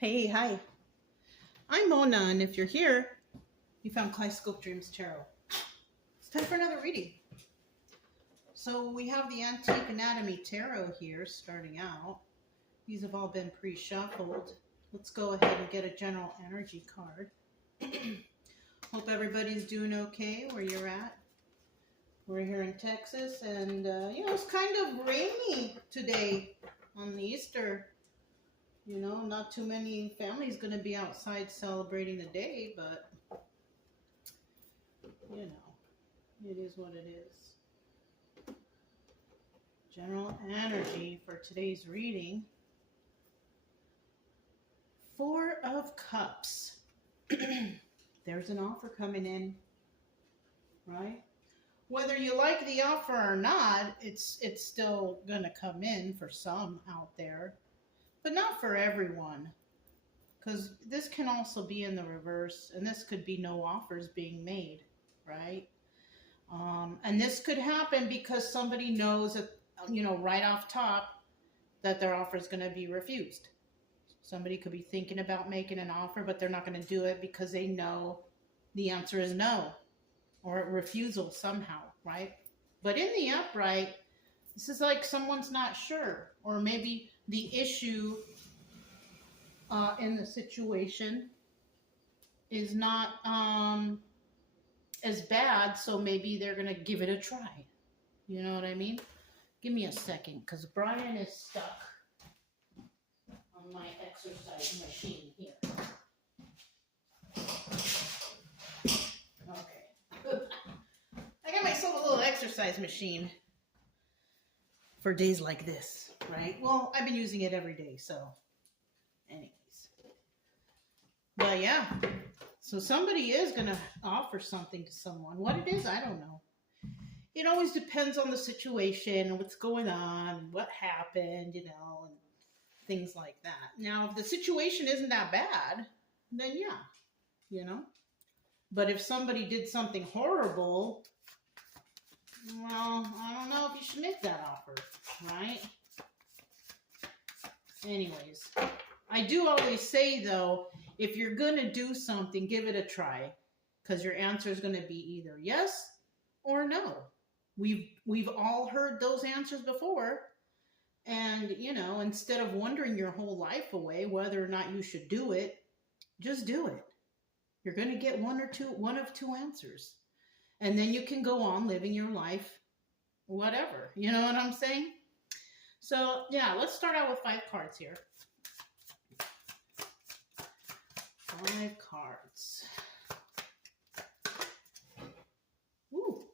Hey, hi. I'm Mona, and if you're here, you found Kaleidoscope Dreams Tarot. It's time for another reading. So we have the Antique Anatomy Tarot here starting out. These have all been pre-shuffled. Let's go ahead and get a general energy card. Hope everybody's doing okay where you're at. We're here in Texas, and it's kind of rainy today on Easter. Not too many families going to be outside celebrating the day, but it is what it is. General energy for today's reading. Four of Cups. There's an offer coming in, right? Whether you like the offer or not, it's still going to come in for some out there, but not for everyone. Because this can also be in the reverse, and this could be no offers being made, right? And this could happen because somebody knows that, right off top, that their offer is going to be refused. Somebody could be thinking about making an offer, but they're not going to do it because they know the answer is no, or a refusal somehow, right? But in the upright, this is like someone's not sure, or maybe the issue in the situation is not as bad, so maybe they're going to give it a try. You know what I mean? Give me a second, because Brian is stuck on my exercise machine here. Okay. I got myself a little exercise machine for days like this, right? Well, I've been using it every day, so anyways. But yeah, so somebody is going to offer something to someone. What it is, I don't know. It always depends on the situation, what's going on, what happened, and things like that. Now, if the situation isn't that bad, then yeah, But if somebody did something horrible, well, I don't know if you should make that offer, right? Anyways, I do always say, though, if you're going to do something, give it a try, because your answer is going to be either yes or no. We've all heard those answers before. And, instead of wondering your whole life away whether or not you should do it, just do it. You're going to get one of two answers. And then you can go on living your life, whatever. You know what I'm saying? So, yeah, let's start out with 5 cards here. 5 cards. Ooh.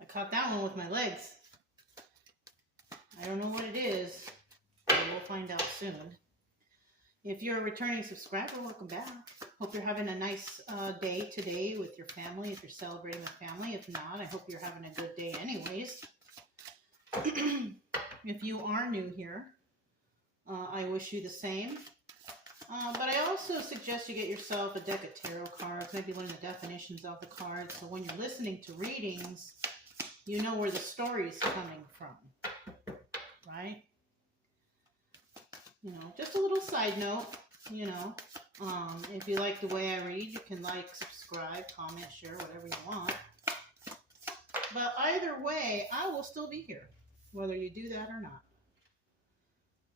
I caught that one with my legs. I don't know what it is, but we'll find out soon. If you're a returning subscriber, welcome back. Hope you're having a nice day today with your family, if you're celebrating with family. If not, I hope you're having a good day anyways. If you are new here, I wish you the same. But I also suggest you get yourself a deck of tarot cards, maybe learn the definitions of the cards, so when you're listening to readings, you know where the story is coming from, right? Just a little side note, if you like the way I read, you can like, subscribe, comment, share, whatever you want. But either way, I will still be here, whether you do that or not.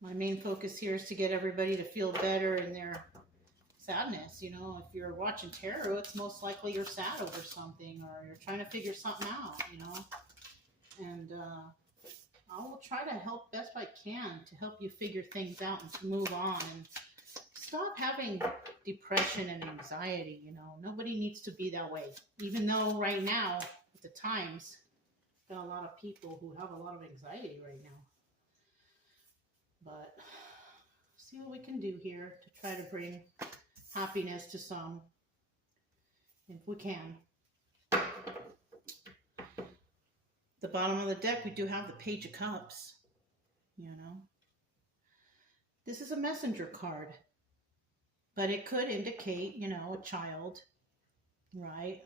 My main focus here is to get everybody to feel better in their sadness. If you're watching tarot, it's most likely you're sad over something, or you're trying to figure something out, And I will try to help best I can to help you figure things out and to move on and stop having depression and anxiety. Nobody needs to be that way. Even though right now, at the times, got a lot of people who have a lot of anxiety right now. But see what we can do here to try to bring happiness to some, if we can. The bottom of the deck, we do have the Page of Cups. This is a messenger card, but it could indicate, a child, right?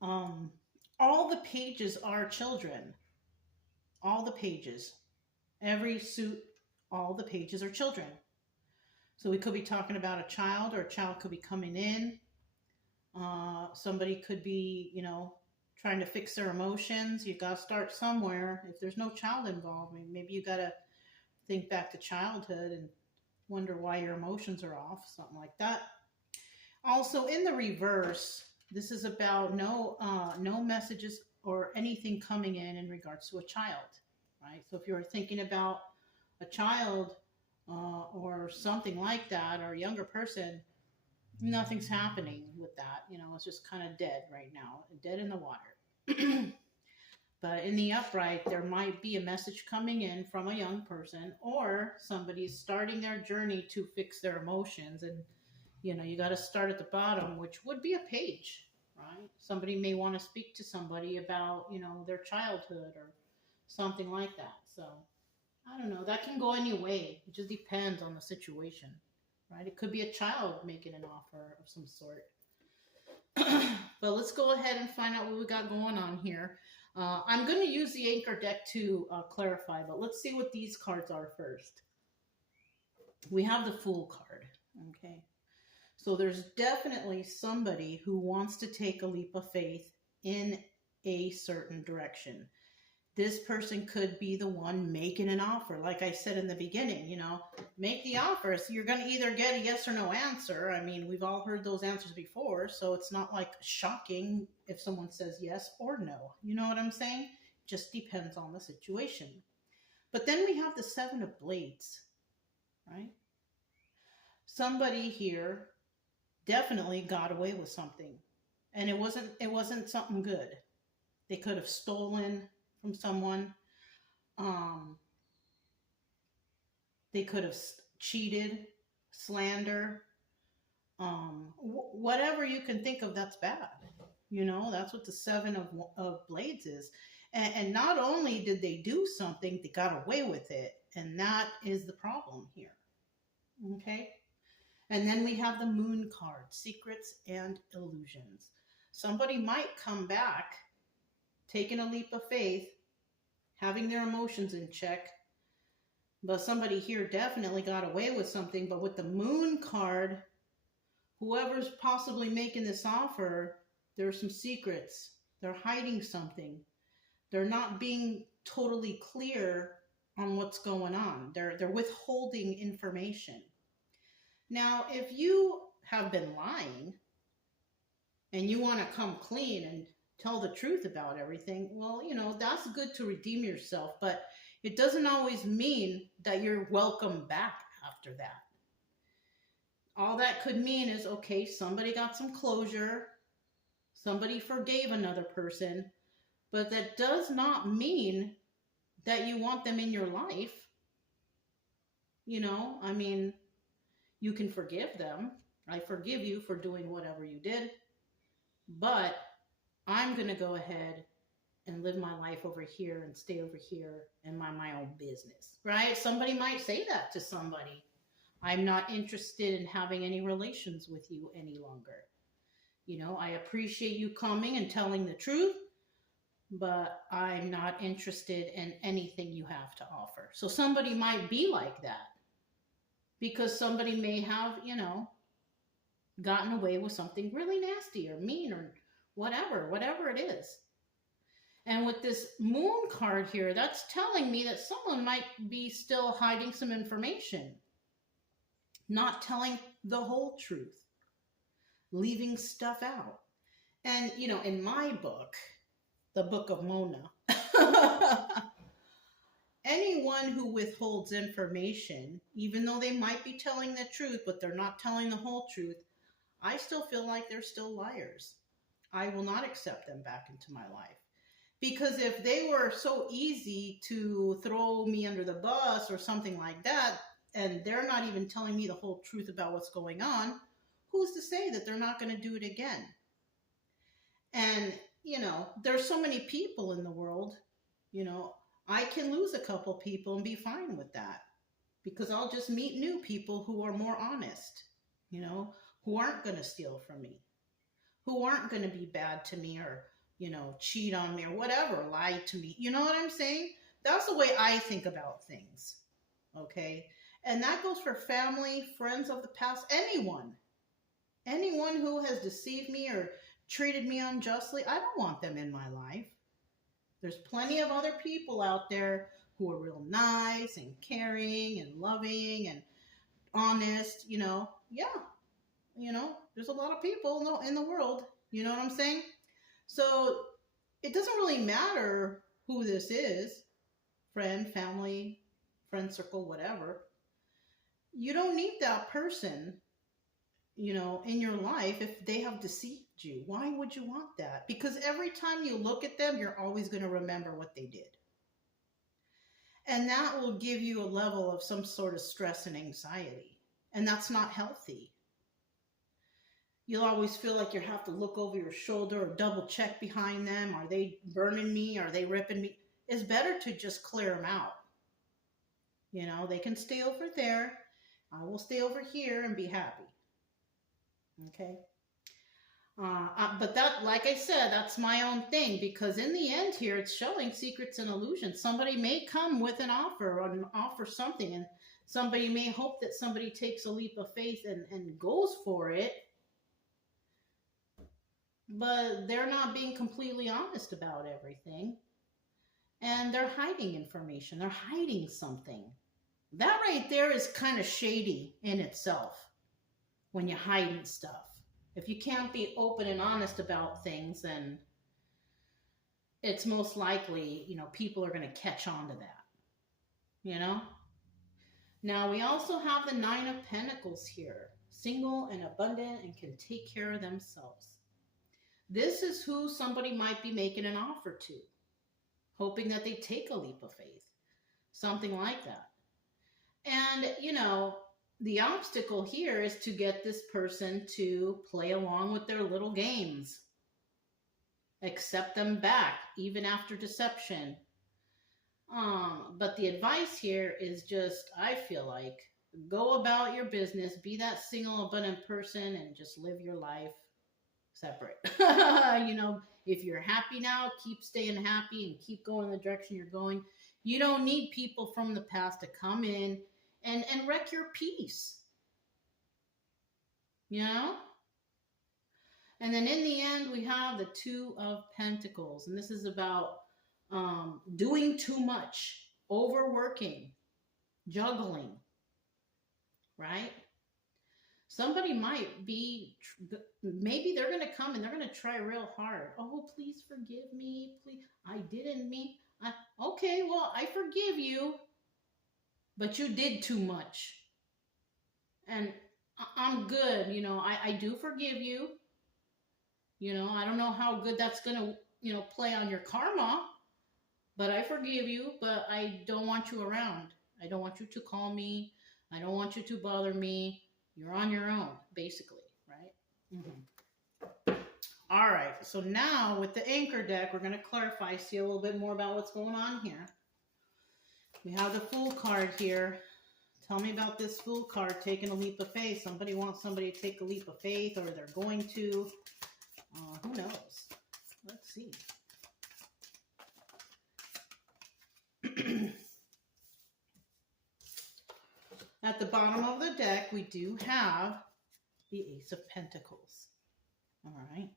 All the pages are children. All the pages. Every suit, all the pages are children. So we could be talking about a child, or a child could be coming in. Somebody could be, trying to fix their emotions. You got to start somewhere. If there's no child involved, maybe you got to think back to childhood and wonder why your emotions are off, something like that. Also, in the reverse, this is about no messages or anything coming in regards to a child, right? So if you're thinking about a child or something like that, or a younger person, nothing's happening with that. It's just kind of dead right now, dead in the water. But in the upright, there might be a message coming in from a young person, or somebody's starting their journey to fix their emotions. And, you got to start at the bottom, which would be a page, right? Somebody may want to speak to somebody about, their childhood or something like that. So I don't know. That can go any way. It just depends on the situation, right? It could be a child making an offer of some sort. But let's go ahead and find out what we got going on here. I'm going to use the anchor deck to clarify, but let's see what these cards are first. We have the Fool card, okay? So there's definitely somebody who wants to take a leap of faith in a certain direction. This person could be the one making an offer. Like I said in the beginning, make the offer. So you're going to either get a yes or no answer. I mean, we've all heard those answers before, so it's not like shocking if someone says yes or no. You know what I'm saying? Just depends on the situation. But then we have the Seven of Blades, right? Somebody here definitely got away with something, and it wasn't something good. They could have stolen from someone. They could have cheated, slander, whatever you can think of that's bad. That's what the Seven of Blades is. And not only did they do something, they got away with it. And that is the problem here. Okay? And then we have the Moon card, Secrets and Illusions. Somebody might come back, taking a leap of faith, having their emotions in check. But somebody here definitely got away with something. But with the Moon card, whoever's possibly making this offer, there's some secrets. They're hiding something. They're not being totally clear on what's going on. They're withholding information. Now, if you have been lying and you want to come clean and tell the truth about everything, well, that's good to redeem yourself, but it doesn't always mean that you're welcome back after that. All that could mean is, okay, somebody got some closure, somebody forgave another person, but that does not mean that you want them in your life. You can forgive them. I forgive you for doing whatever you did, but I'm going to go ahead and live my life over here and stay over here and mind my own business, right? Somebody might say that to somebody. I'm not interested in having any relations with you any longer. I appreciate you coming and telling the truth, but I'm not interested in anything you have to offer. So somebody might be like that because somebody may have, gotten away with something really nasty or mean or whatever it is. And with this Moon card here, that's telling me that someone might be still hiding some information, not telling the whole truth, leaving stuff out. And, in my book, the Book of Mona, anyone who withholds information, even though they might be telling the truth, but they're not telling the whole truth, I still feel like they're still liars. I will not accept them back into my life. Because if they were so easy to throw me under the bus or something like that, and they're not even telling me the whole truth about what's going on, who's to say that they're not going to do it again? And, there's so many people in the world, I can lose a couple people and be fine with that. Because I'll just meet new people who are more honest, who aren't going to steal from me, who aren't going to be bad to me or, cheat on me or whatever, lie to me. You know what I'm saying? That's the way I think about things. Okay. And that goes for family, friends of the past, anyone. Anyone who has deceived me or treated me unjustly, I don't want them in my life. There's plenty of other people out there who are real nice and caring and loving and honest, Yeah, there's a lot of people in the world. You know what I'm saying? So it doesn't really matter who this is, friend, family, friend circle, whatever. You don't need that person, in your life if they have deceived you. Why would you want that? Because every time you look at them, you're always going to remember what they did. And that will give you a level of some sort of stress and anxiety. And that's not healthy. You'll always feel like you have to look over your shoulder or double check behind them. Are they burning me? Are they ripping me? It's better to just clear them out. They can stay over there. I will stay over here and be happy. Okay? But that, like I said, that's my own thing, because in the end here, it's showing secrets and illusions. Somebody may come with an offer or offer something, and somebody may hope that somebody takes a leap of faith and goes for it, but they're not being completely honest about everything, and they're hiding information. They're hiding something. That right there is kind of shady in itself, when you're hiding stuff. If you can't be open and honest about things, then it's most likely, people are going to catch on to that, Now, we also have the Nine of Pentacles here. Single and abundant and can take care of themselves. This is who somebody might be making an offer to, hoping that they take a leap of faith. Something like that. And, the obstacle here is to get this person to play along with their little games. Accept them back, even after deception. But the advice here is just, I feel like, go about your business, be that single, abundant person, and just live your life separate. If you're happy now, keep staying happy and keep going the direction you're going. You don't need people from the past to come in and wreck your peace. And then in the end, we have the Two of Pentacles. And this is about doing too much, overworking, juggling, right? Somebody might be, maybe they're going to come and they're going to try real hard. Oh, please forgive me. Please, I didn't mean. Okay, well, I forgive you, but you did too much. And I'm good. I do forgive you. I don't know how good that's going to, play on your karma, but I forgive you, but I don't want you around. I don't want you to call me. I don't want you to bother me. You're on your own, basically, right? Mm-hmm. All right, so now with the Anchor deck, we're going to clarify, see a little bit more about what's going on here. We have the Fool card here. Tell me about this Fool card, taking a leap of faith. Somebody wants somebody to take a leap of faith, or they're going to. Who knows? Let's see. At the bottom of the deck, we do have the Ace of Pentacles. All right.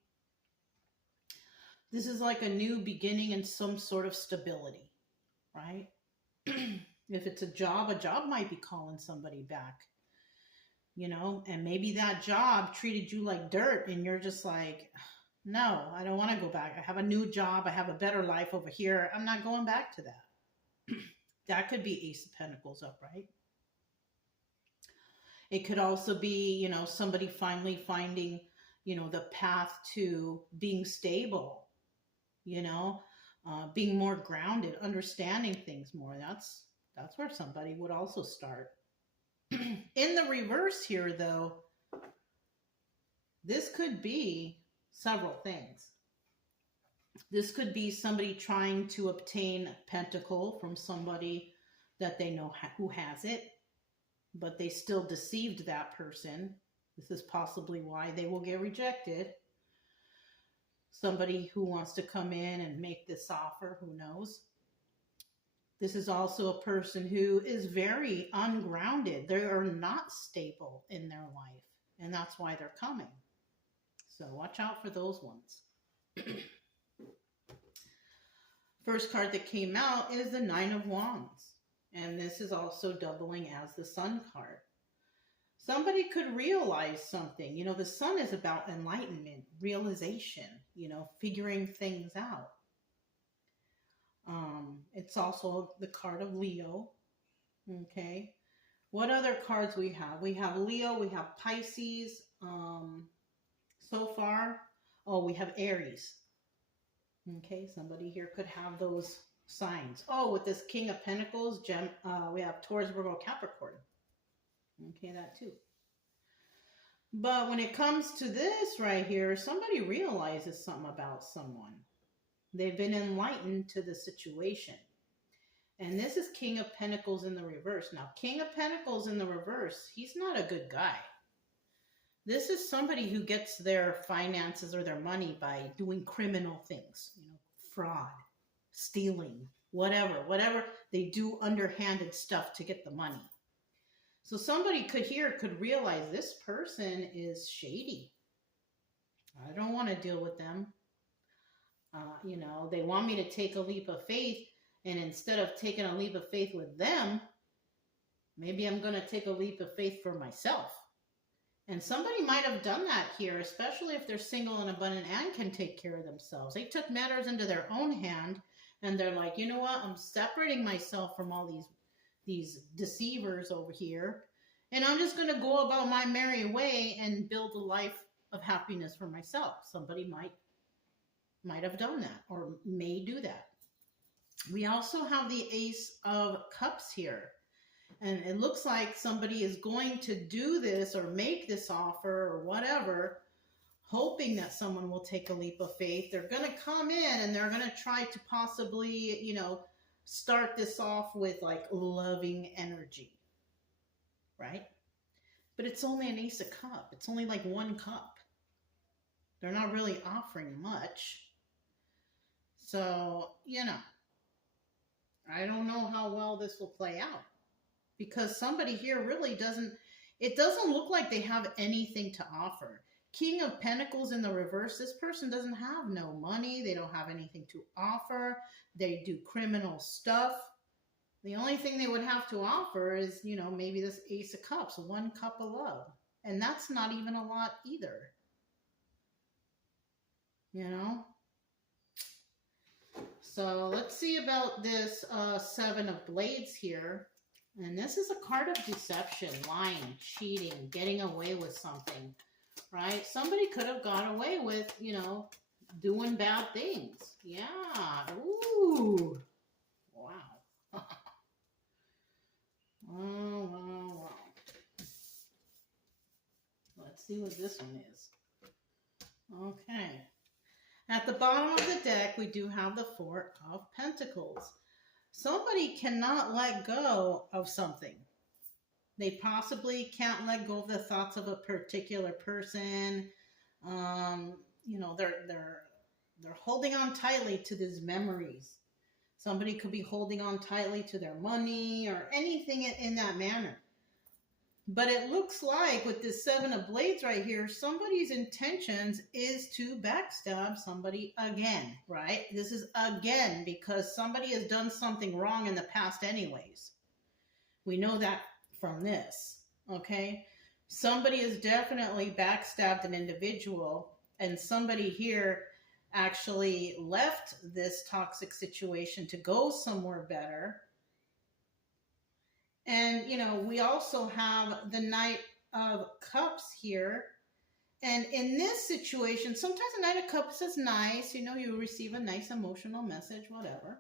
This is like a new beginning and some sort of stability, right? If it's a job might be calling somebody back, and maybe that job treated you like dirt and you're just like, no, I don't want to go back. I have a new job. I have a better life over here. I'm not going back to that. That could be Ace of Pentacles upright. It could also be, somebody finally finding, the path to being stable, being more grounded, understanding things more. That's where somebody would also start. In the reverse here, though, this could be several things. This could be somebody trying to obtain pentacle from somebody that they know who has it, but they still deceived that person. This is possibly why they will get rejected. Somebody who wants to come in and make this offer, who knows? This is also a person who is very ungrounded. They are not stable in their life, and that's why they're coming. So watch out for those ones. First card that came out is the Nine of Wands, and this is also doubling as the Sun card. Somebody could realize something. You know, the Sun is about enlightenment, realization, you know, figuring things out. It's also the card of Leo. Okay. What other cards we have? We have Leo, we have Pisces. So far, oh, we have Aries. Okay, somebody here could have those signs. Oh, with this King of Pentacles, we have Taurus, Virgo, Capricorn. Okay, that too. But when it comes to this right here, somebody realizes something about someone. They've been enlightened to the situation. And this is King of Pentacles in the reverse. Now, King of Pentacles in the reverse, he's not a good guy. This is somebody who gets their finances or their money by doing criminal things, you know, fraud, stealing, whatever. They do underhanded stuff to get the money. So somebody could realize this person is shady. I don't want to deal with them. You know, they want me to take a leap of faith, and instead of taking a leap of faith with them, maybe I'm going to take a leap of faith for myself. And somebody might have done that here, especially if they're single and abundant and can take care of themselves. They took matters into their own hand, and they're like, you know what? I'm separating myself from all these deceivers over here, and I'm just going to go about my merry way and build a life of happiness for myself. Somebody might have done that, or may do that. We also have the Ace of Cups here. And it looks like somebody is going to do this or make this offer or whatever, hoping that someone will take a leap of faith. They're going to come in and they're going to try to possibly, you know, start this off with like loving energy, right? But it's only an Ace of Cup. It's only like one cup. They're not really offering much. So, you know, I don't know how well this will play out. Because somebody here really doesn't look like they have anything to offer. King of Pentacles in the reverse, this person doesn't have no money. They don't have anything to offer. They do criminal stuff. The only thing they would have to offer is, you know, maybe this Ace of Cups, one cup of love. And that's not even a lot either. You know? So let's see about this Seven of Blades here. And this is a card of deception, lying, cheating, getting away with something, right? Somebody could have got away with, you know, doing bad things. Yeah. Ooh. Wow. Wow. Let's see what this one is. Okay. At the bottom of the deck, we do have the Four of Pentacles. Somebody cannot let go of something. They possibly can't let go of the thoughts of a particular person. You know, they're holding on tightly to these memories. Somebody could be holding on tightly to their money or anything in that manner. But it looks like with this Seven of Blades right here, somebody's intentions is to backstab somebody again, right? This is again because somebody has done something wrong in the past anyways. We know that from this, okay? Somebody has definitely backstabbed an individual, and somebody here actually left this toxic situation to go somewhere better. And, you know, we also have the Knight of Cups here. And in this situation, sometimes the Knight of Cups is nice. You know, you receive a nice emotional message, whatever.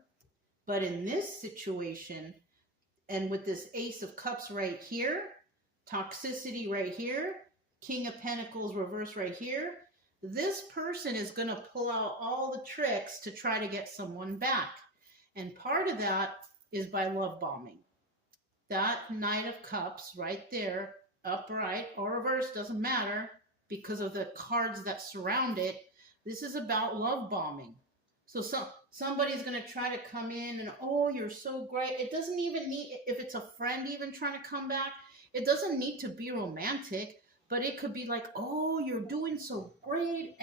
But in this situation, and with this Ace of Cups right here, toxicity right here, King of Pentacles reverse right here, this person is going to pull out all the tricks to try to get someone back. And part of that is by love bombing. That Knight of Cups right there, upright or reverse, doesn't matter because of the cards that surround it. This is about love bombing. So somebody's going to try to come in and, oh, you're so great. It doesn't even need, if it's a friend even trying to come back, it doesn't need to be romantic, but it could be like, oh, you're doing so great.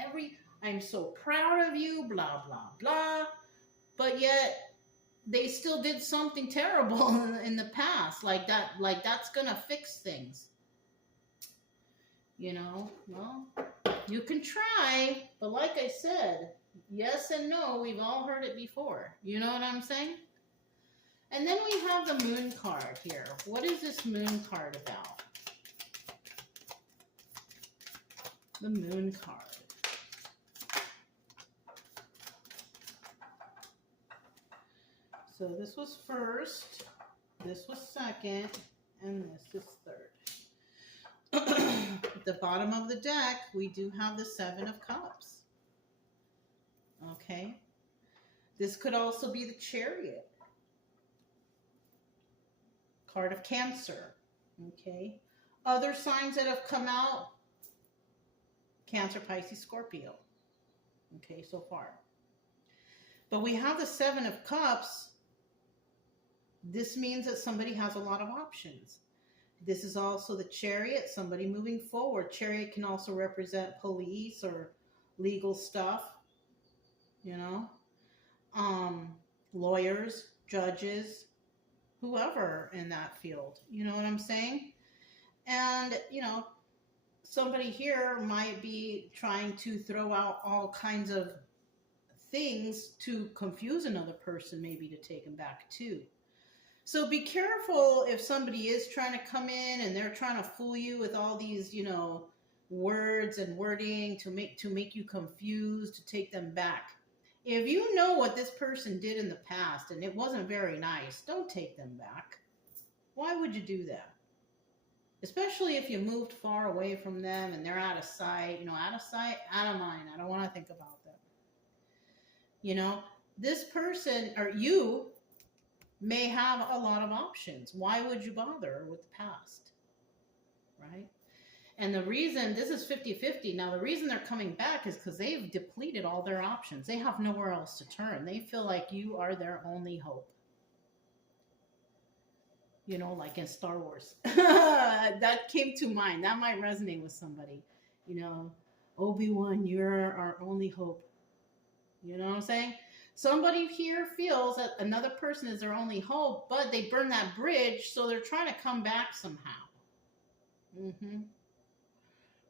I'm so proud of you, blah, blah, blah. But yet they still did something terrible in the past. Like that's going to fix things. You know, well, you can try, but like I said, yes and no, we've all heard it before. You know what I'm saying? And then we have the moon card here. What is this moon card about? The moon card. So this was first, this was second, and this is third. At the bottom of the deck, we do have the Seven of Cups. Okay. This could also be the Chariot. Card of Cancer. Okay. Other signs that have come out, Cancer, Pisces, Scorpio. Okay, so far. But we have the Seven of Cups. This means that somebody has a lot of options. This is also the Chariot, somebody moving forward. Chariot can also represent police or legal stuff, you know, lawyers, judges, whoever in that field. You know what I'm saying? And, you know, somebody here might be trying to throw out all kinds of things to confuse another person, maybe to take them back too. So be careful if somebody is trying to come in and they're trying to fool you with all these, you know, words and wording to make you confused, to take them back. If you know what this person did in the past and it wasn't very nice, don't take them back. Why would you do that? Especially if you moved far away from them and they're out of sight. You know, out of sight, out of mind. I don't want to think about them. You know, this person or you may have a lot of options. Why would you bother with the past? Right? And the reason, this is 50-50. Now, the reason they're coming back is because they've depleted all their options. They have nowhere else to turn. They feel like you are their only hope. You know, like in Star Wars. That came to mind. That might resonate with somebody. You know, Obi-Wan, you're our only hope. You know what I'm saying? Somebody here feels that another person is their only hope, but they burn that bridge, so they're trying to come back somehow.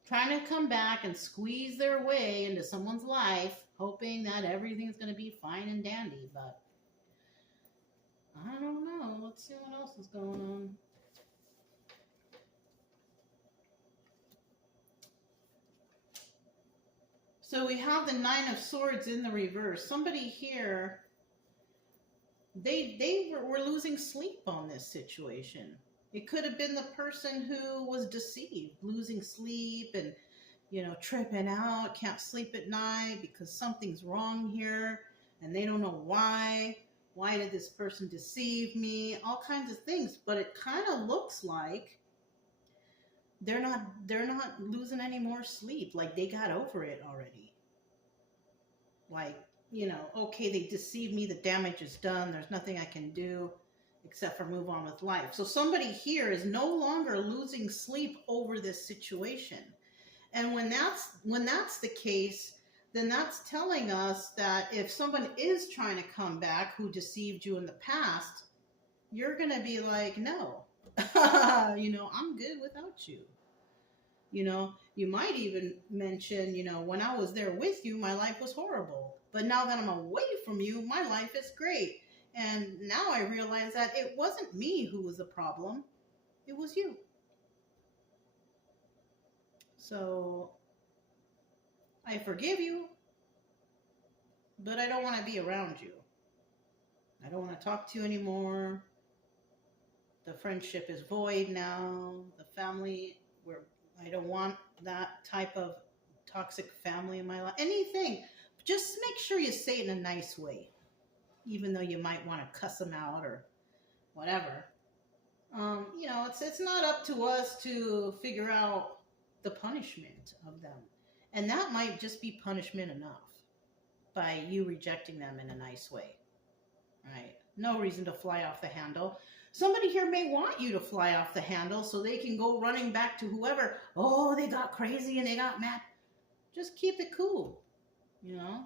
Trying to come back and squeeze their way into someone's life, hoping that everything's going to be fine and dandy, but I don't know. Let's see what else is going on. So we have the Nine of Swords in the reverse. Somebody here, they were losing sleep on this situation. It could have been the person who was deceived, losing sleep and, you know, tripping out, can't sleep at night because something's wrong here and they don't know why. Why did this person deceive me? All kinds of things. But it kind of looks like they're not losing any more sleep. Like they got over it already. Like, you know, okay, they deceived me. The damage is done. There's nothing I can do except for move on with life. So somebody here is no longer losing sleep over this situation. And when that's the case, then that's telling us that if someone is trying to come back who deceived you in the past, you're going to be like, no, you know, I'm good without you. You know, you might even mention, you know, when I was there with you, my life was horrible. But now that I'm away from you, my life is great. And now I realize that it wasn't me who was the problem. It was you. So I forgive you, but I don't want to be around you. I don't want to talk to you anymore. The friendship is void now. The family, I don't want that type of toxic family in my life. Anything. Just make sure you say it in a nice way, even though you might want to cuss them out or whatever. You know, it's not up to us to figure out the punishment of them. And that might just be punishment enough. by you rejecting them in a nice way, right? No reason to fly off the handle. Somebody here may want you to fly off the handle so they can go running back to whoever. Oh, they got crazy and they got mad. Just keep it cool, you know?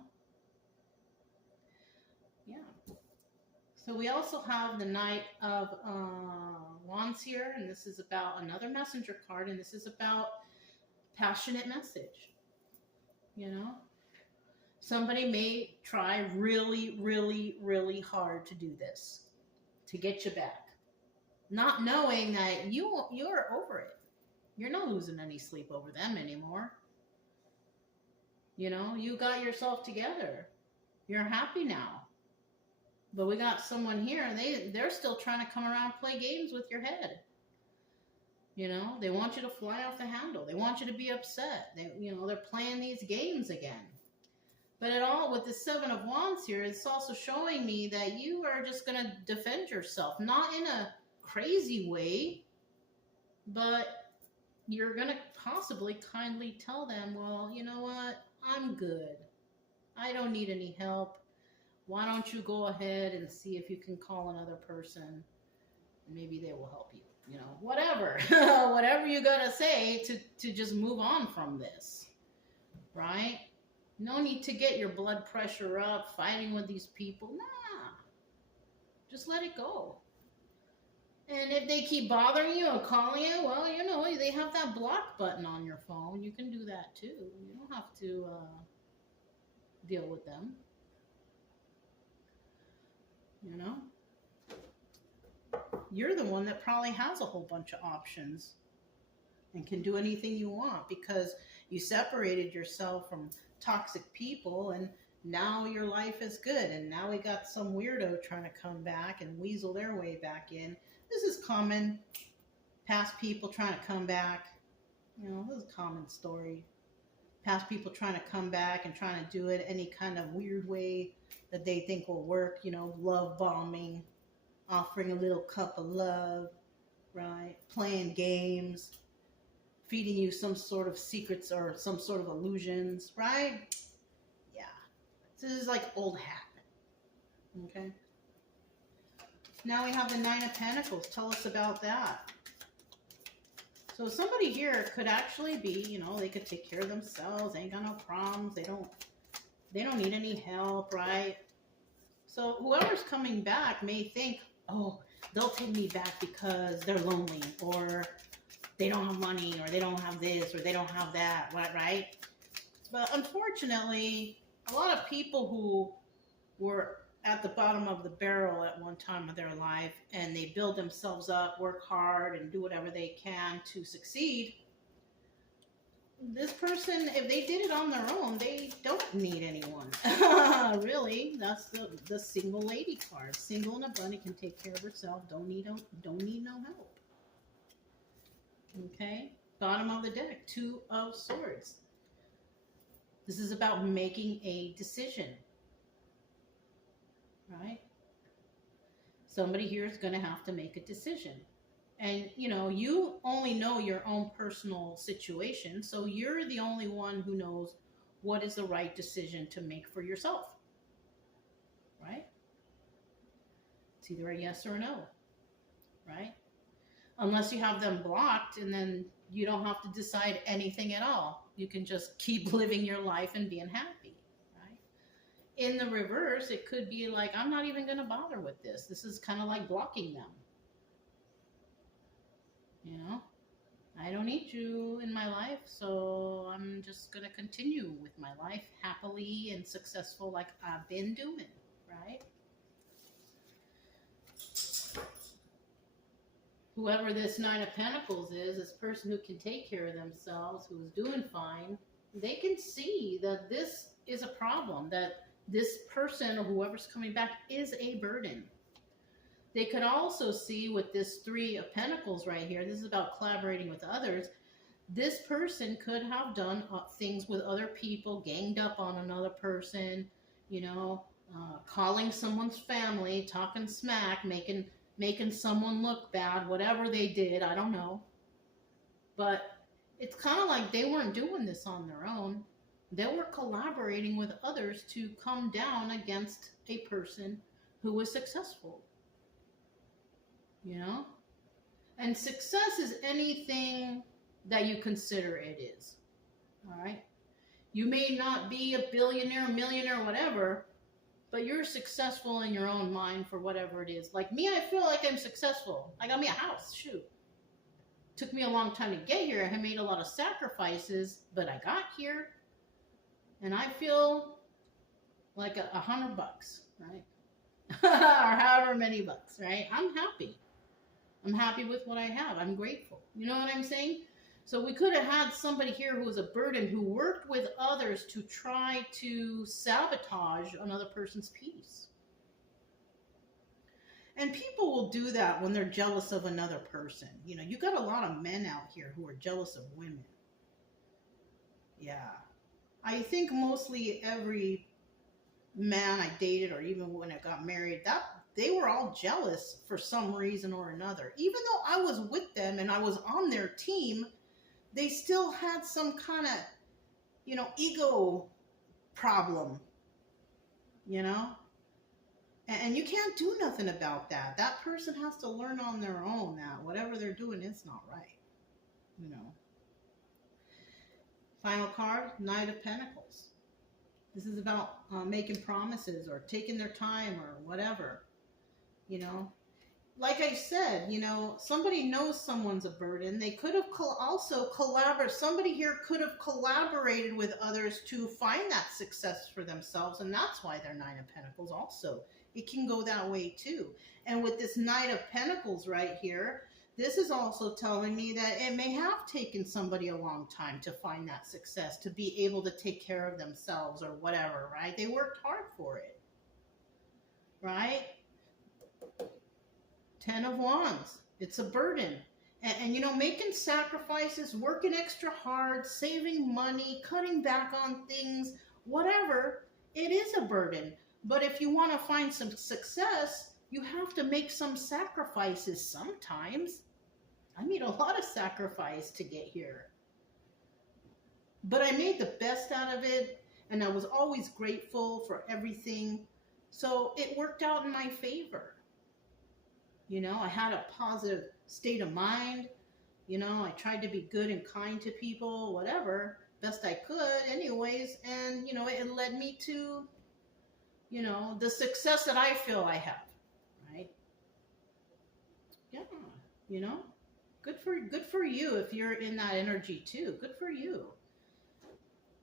Yeah. So we also have the Knight of Wands here, and this is about another messenger card, and this is about passionate message, you know? Somebody may try really, really, really hard to do this, to get you back. Not knowing that you're over it. You're not losing any sleep over them anymore. You know, you got yourself together. You're happy now. But we got someone here, and they're still trying to come around and play games with your head. You know, they want you to fly off the handle. They want you to be upset. They're playing these games again. But with the Seven of Wands here, it's also showing me that you are just going to defend yourself. Not in a crazy way, but you're going to possibly kindly tell them, well, you know what? I'm good. I don't need any help. Why don't you go ahead and see if you can call another person? Maybe they will help you. You know, whatever. Whatever you got to say to just move on from this. Right? No need to get your blood pressure up, fighting with these people. Nah. Just let it go. And if they keep bothering you and calling you, well, you know, they have that block button on your phone. You can do that too. You don't have to deal with them. You know? You're the one that probably has a whole bunch of options and can do anything you want because you separated yourself from toxic people and now your life is good. And now we got some weirdo trying to come back and weasel their way back in. This is common. Past people trying to come back. You know, this is a common story. Past people trying to come back and trying to do it any kind of weird way that they think will work. You know, love bombing, offering a little cup of love, right? Playing games, feeding you some sort of secrets or some sort of illusions, right? Yeah. This is like old hat. Okay. Now we have the Nine of Pentacles. Tell us about that. So somebody here could actually be, you know, they could take care of themselves. They ain't got no problems. They don't need any help, right? So whoever's coming back may think, oh, they'll take me back because they're lonely, or they don't have money, or they don't have this, or they don't have that, right? But unfortunately, a lot of people who were at the bottom of the barrel at one time of their life, and they build themselves up, work hard, and do whatever they can to succeed. This person, if they did it on their own, they don't need anyone. Really, that's the single lady card. Single and abundant, can take care of herself. Don't need no help. Okay, bottom of the deck, Two of Swords. This is about making a decision. Right? Somebody here is going to have to make a decision. And, you know, you only know your own personal situation, so you're the only one who knows what is the right decision to make for yourself. Right? It's either a yes or a no. Right? Unless you have them blocked, and then you don't have to decide anything at all. You can just keep living your life and being happy. In the reverse, it could be like, I'm not even going to bother with this. This is kind of like blocking them. You know, I don't need you in my life, so I'm just going to continue with my life happily and successful like I've been doing, right? Whoever this Nine of Pentacles is, this person who can take care of themselves, who's doing fine, they can see that this is a problem, that this person or whoever's coming back is a burden. They could also see with this Three of Pentacles right here, this is about collaborating with others. This person could have done things with other people, ganged up on another person, you know, calling someone's family, talking smack, making someone look bad, whatever they did, I don't know. But it's kind of like they weren't doing this on their own. They were collaborating with others to come down against a person who was successful. You know? And success is anything that you consider it is. All right? You may not be a billionaire, millionaire, whatever, but you're successful in your own mind for whatever it is. Like me, I feel like I'm successful. I got me a house. Shoot. Took me a long time to get here. I made a lot of sacrifices, but I got here. And I feel like $100, right? Or however many bucks, right? I'm happy. I'm happy with what I have. I'm grateful. You know what I'm saying? So we could have had somebody here who was a burden, who worked with others to try to sabotage another person's peace. And people will do that when they're jealous of another person. You know, you got a lot of men out here who are jealous of women. Yeah. I think mostly every man I dated, or even when I got married, that they were all jealous for some reason or another. Even though I was with them and I was on their team, they still had some kind of, you know, ego problem, you know? And you can't do nothing about that. That person has to learn on their own that whatever they're doing is not right, you know? Final card, Knight of Pentacles. This is about making promises or taking their time or whatever, you know? Like I said, you know, somebody knows someone's a burden. They could have also collaborated. Somebody here could have collaborated with others to find that success for themselves. And that's why they're Nine of Pentacles also. It can go that way too. And with this Knight of Pentacles right here, this is also telling me that it may have taken somebody a long time to find that success, to be able to take care of themselves or whatever, right? They worked hard for it, right? 10 of Wands. It's a burden. And you know, making sacrifices, working extra hard, saving money, cutting back on things, whatever, it is a burden. But if you want to find some success, you have to make some sacrifices sometimes. I made a lot of sacrifice to get here. But I made the best out of it, and I was always grateful for everything. So it worked out in my favor. You know, I had a positive state of mind. You know, I tried to be good and kind to people, whatever, best I could anyways. And, you know, it led me to, you know, the success that I feel I have, right? Yeah, you know, good for you if you're in that energy too. Good for you.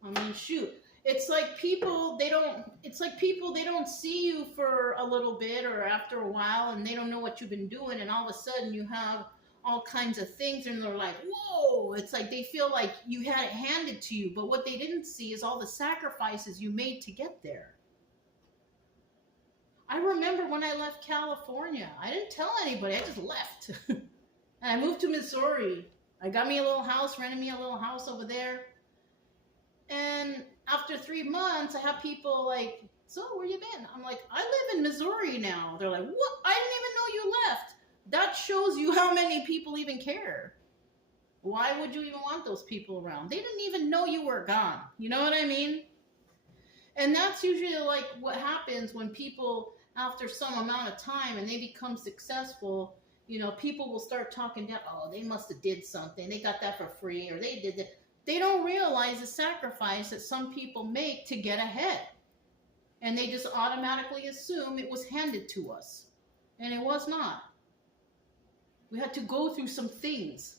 I mean, shoot. It's like people, they don't see you for a little bit or after a while, and they don't know what you've been doing, and all of a sudden you have all kinds of things, and they're like, whoa, it's like they feel like you had it handed to you, but what they didn't see is all the sacrifices you made to get there. I remember when I left California, I didn't tell anybody, I just left. And I moved to Missouri. I got me a little house, rented me a little house over there. And after 3 months, I have people like, so where you been? I'm like, I live in Missouri now. They're like, what? I didn't even know you left. That shows you how many people even care. Why would you even want those people around? They didn't even know you were gone. You know what I mean? And that's usually like what happens when people, after some amount of time and they become successful, you know, people will start talking down, oh, they must have did something. They got that for free, or they did that. They don't realize the sacrifice that some people make to get ahead. And they just automatically assume it was handed to us. And it was not. We had to go through some things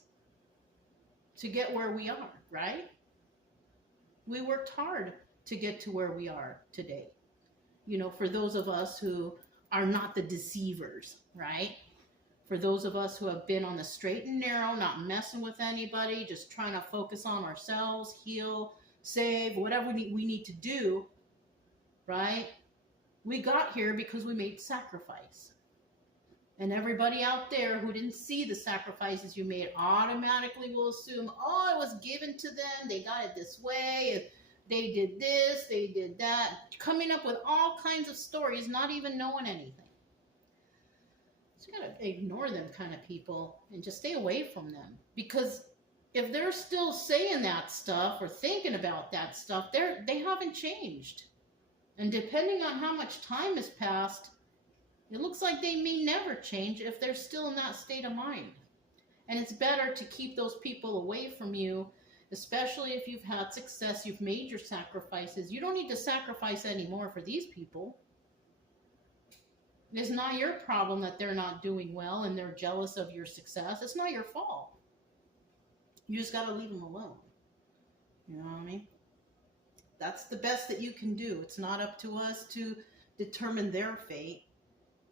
to get where we are, right? We worked hard to get to where we are today. You know, for those of us who are not the deceivers, right? For those of us who have been on the straight and narrow, not messing with anybody, just trying to focus on ourselves, heal, save, whatever we need to do, right? We got here because we made sacrifice. And everybody out there who didn't see the sacrifices you made automatically will assume, oh, it was given to them. They got it this way. They did this. They did that. Coming up with all kinds of stories, not even knowing anything. So you gotta ignore them kind of people and just stay away from them, because If they're still saying that stuff or thinking about that stuff, they haven't changed. And depending on how much time has passed, it looks like they may never change if they're still in that state of mind. And it's better to keep those people away from you, especially if you've had success, you've made your sacrifices. You don't need to sacrifice anymore for these people. It's not your problem that they're not doing well and they're jealous of your success. It's not your fault. You just got to leave them alone. You know what I mean? That's the best that you can do. It's not up to us to determine their fate.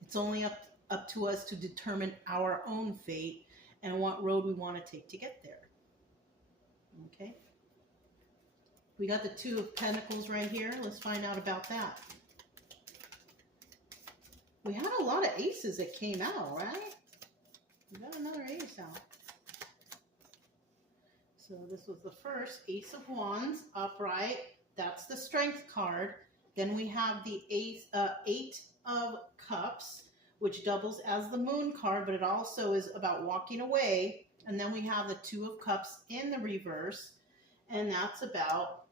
It's only up to us to determine our own fate and what road we want to take to get there. Okay? We got the Two of Pentacles right here. Let's find out about that. We had a lot of aces that came out, right? We got another ace out. So this was the first Ace of Wands, upright. That's the Strength card. Then we have the Eight of Cups, which doubles as the Moon card, but it also is about walking away. And then we have the Two of Cups in the reverse, and that's about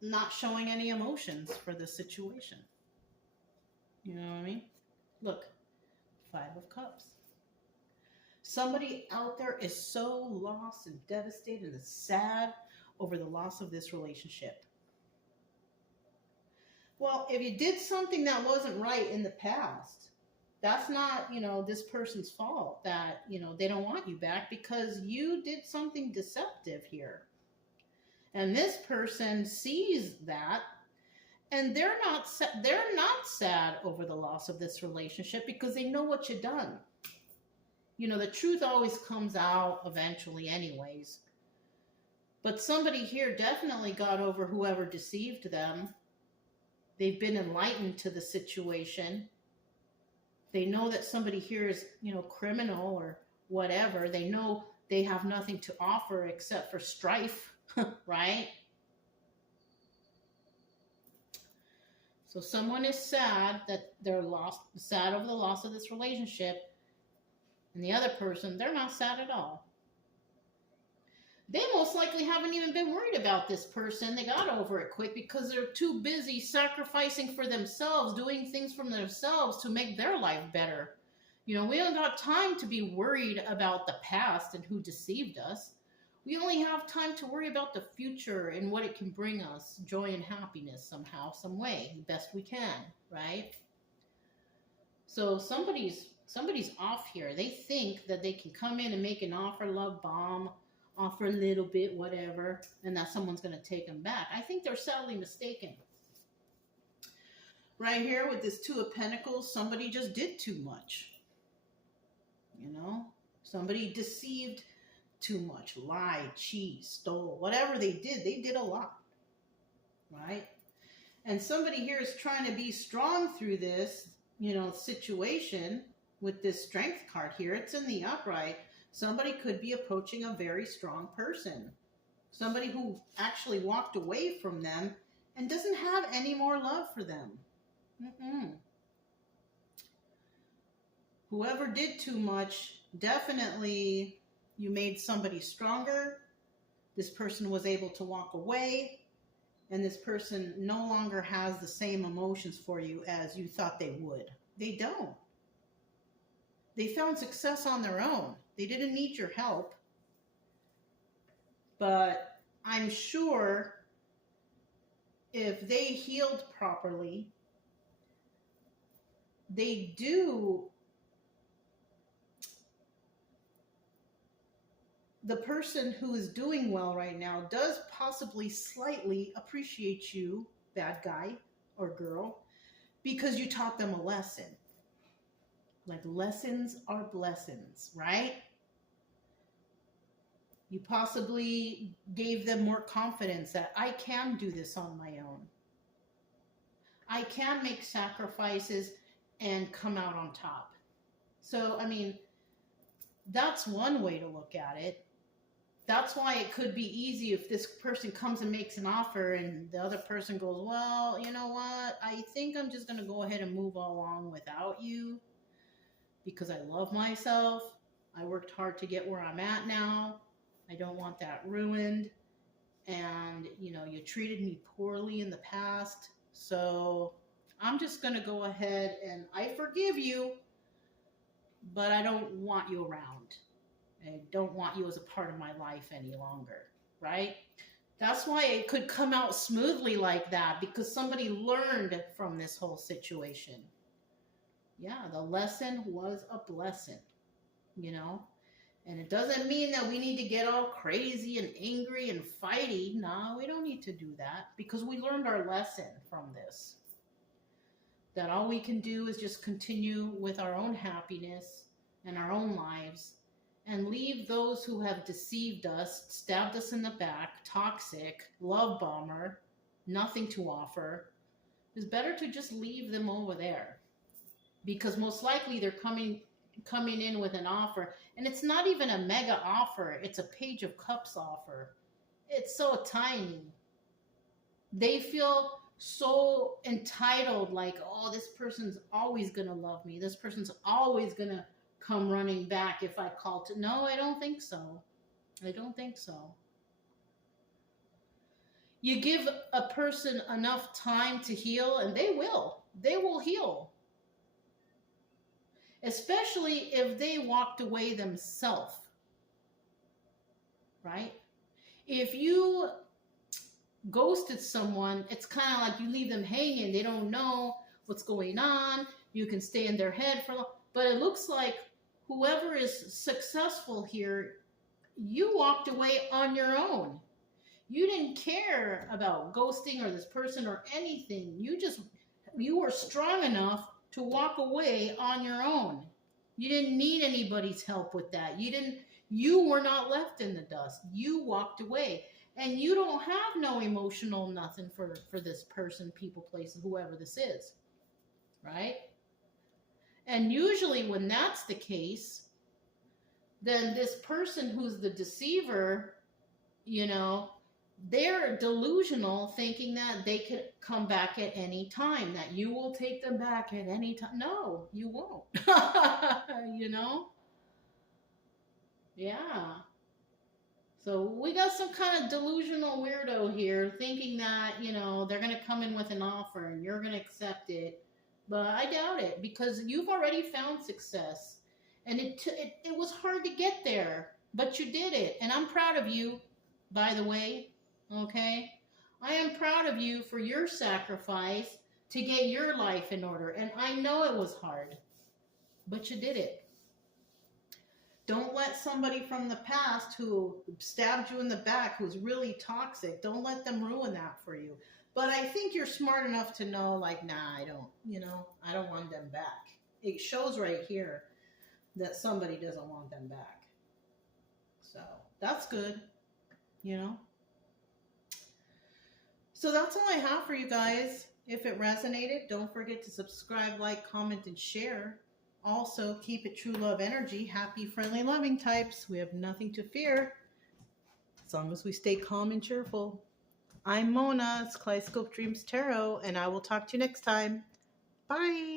not showing any emotions for the situation. You know what I mean? Look, Five of Cups. Somebody out there is so lost and devastated and sad over the loss of this relationship. Well, if you did something that wasn't right in the past, that's not, this person's fault that, they don't want you back because you did something deceptive here. And this person sees that, and they're not sad over the loss of this relationship because they know what you've done. The truth always comes out eventually anyways. But somebody here definitely got over whoever deceived them. They've been enlightened to the situation. They know that somebody here is, criminal or whatever. They know they have nothing to offer except for strife, right? So someone is sad that they're sad over the loss of this relationship. And the other person, they're not sad at all. They most likely haven't even been worried about this person. They got over it quick because they're too busy sacrificing for themselves, doing things for themselves to make their life better. We don't got time to be worried about the past and who deceived us. We only have time to worry about the future and what it can bring us, joy and happiness somehow, some way, the best we can, right? So somebody's off here. They think that they can come in and make an offer, love bomb, offer a little bit, whatever, and that someone's going to take them back. I think they're sadly mistaken. Right here with this Two of Pentacles, somebody just did too much. Somebody deceived too much, lied, cheated, stole, whatever they did a lot, right? And somebody here is trying to be strong through this, situation with this Strength card here. It's in the upright. Somebody could be approaching a very strong person. Somebody who actually walked away from them and doesn't have any more love for them. Whoever did too much, definitely you made somebody stronger. This person was able to walk away, and this person no longer has the same emotions for you as you thought they would. They don't. They found success on their own. They didn't need your help. But I'm sure if they healed properly, the person who is doing well right now does possibly slightly appreciate you, bad guy or girl, because you taught them a lesson. Like, lessons are blessings, right? You possibly gave them more confidence that I can do this on my own. I can make sacrifices and come out on top. So, that's one way to look at it. That's why it could be easy if this person comes and makes an offer and the other person goes, well, you know what? I think I'm just going to go ahead and move along without you because I love myself. I worked hard to get where I'm at now. I don't want that ruined. And, you know, you treated me poorly in the past. So I'm just going to go ahead and I forgive you, but I don't want you around. I don't want you as a part of my life any longer, right? That's why it could come out smoothly like that, because somebody learned from this whole situation. Yeah, the lesson was a blessing, you know? And it doesn't mean that we need to get all crazy and angry and fighty. No, we don't need to do that, because we learned our lesson from this. That all we can do is just continue with our own happiness and our own lives and leave those who have deceived us, stabbed us in the back, toxic, love bomber, nothing to offer. It's better to just leave them over there, because most likely they're coming in with an offer, and it's not even a mega offer. It's a Page of Cups offer. It's so tiny. They feel so entitled, like, oh, this person's always gonna love me. This person's always gonna come running back if I call to. No, I don't think so. I don't think so. You give a person enough time to heal, and they will. They will heal. Especially if they walked away themselves, right? If you ghosted someone, it's kind of like you leave them hanging. They don't know what's going on. You can stay in their head for long. But it looks like whoever is successful here, you walked away on your own. You didn't care about ghosting or this person or anything. You were strong enough to walk away on your own. You didn't need anybody's help with that. You were not left in the dust. You walked away. And you don't have no emotional nothing for this person, people, places, whoever this is. Right? And usually when that's the case, then this person who's the deceiver, you know, they're delusional, thinking that they could come back at any time, that you will take them back at any time. No, you won't. You know? Yeah. So we got some kind of delusional weirdo here thinking that, you know, they're going to come in with an offer and you're going to accept it. But I doubt it, because you've already found success. And it was hard to get there, but you did it. And I'm proud of you, by the way. Okay? I am proud of you for your sacrifice to get your life in order. And I know it was hard, but you did it. Don't let somebody from the past who stabbed you in the back, who's really toxic, don't let them ruin that for you. But I think you're smart enough to know, like, nah, I don't want them back. It shows right here that somebody doesn't want them back. So that's good, you know. So that's all I have for you guys. If it resonated, don't forget to subscribe, like, comment, and share. Also, keep it true love energy. Happy, friendly, loving types. We have nothing to fear as long as we stay calm and cheerful. I'm Mona. It's Kaleidoscope Dreams Tarot, and I will talk to you next time. Bye.